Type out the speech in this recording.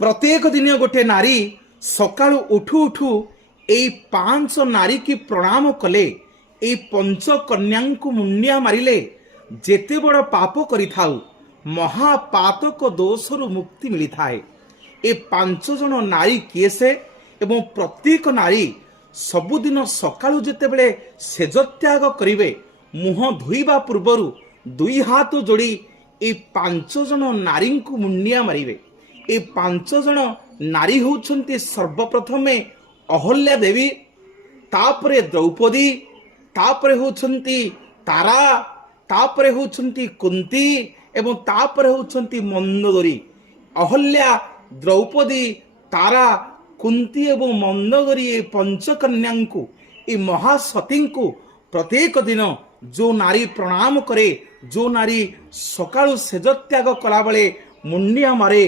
प्रत्येक दिन गोटे नारी सकाळु उठू उठू एई 5 नारी की प्रणाम कले, एई पंचकन्या मुंडिया मारिले जेते बड़ पाप करिथाउ महापातक दोषरु मुक्ति मिली थाए। ए 5 जन नारी किए से एवं प्रत्येक नारी सबुदिन सकाळु जेते बेले सेजत्याग करिवे मुह धोइबा पूर्वरु 2 हाथ जोड़ी ए 5 जन नारी को मुंडिया मारिवे। ए 5 जन नारी होउछन्ति सर्वप्रथमे अहल्या देवी, तापरे द्रौपदी, तापरे होउछन्ति तारा, तापरे होउछन्ति कुंती एवं तापरे होउछन्ति मंदोदरी। अहल्या, द्रौपदी, तारा, कुंती एवं मंदोदरी ए पंचकन्या को ए महासती को प्रत्येक दिन जो नारी प्रणाम करे, जो नारी सकाळु सेजत्याग कला बेले मुंडिया मारे